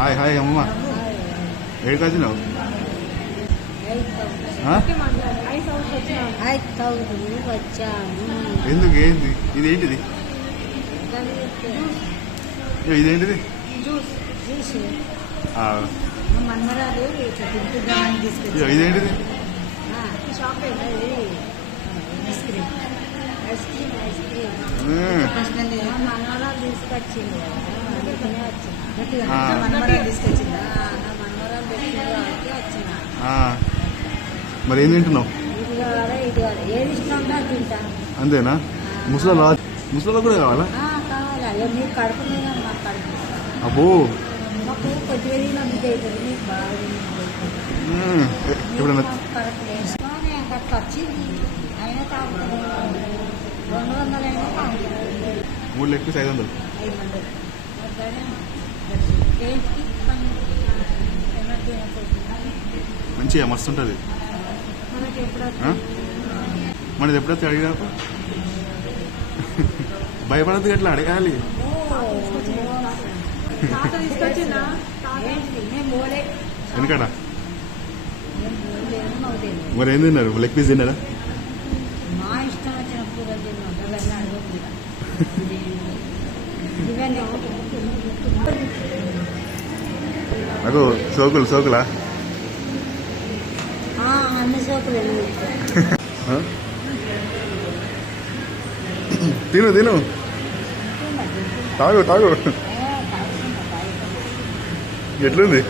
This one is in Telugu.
హాయ్ హాయ్ అమ్మ ఎక్కడికి వచ్చినావు ఎందుకు ఏంది ఇది ఏంటిది ఇదేంటిది ఇదేంటిది మరి ఏం తింటున్నావు అంతేనా ముసలో కూడా కావాలా అబ్బో ఎప్పుడన్నా 3 లెగ్ పీస్ 500 మంచిగా మస్తు ఉంటుంది మనది ఎప్పుడైతే అడిగా భయపడద్దు ఎట్లా అడగాలి ఎందుకడా మరి ఏం తిన్నారు లెగ్ పీస్ తిన్నారా నాకు సోకులా తిను తాగు ఎట్లుంది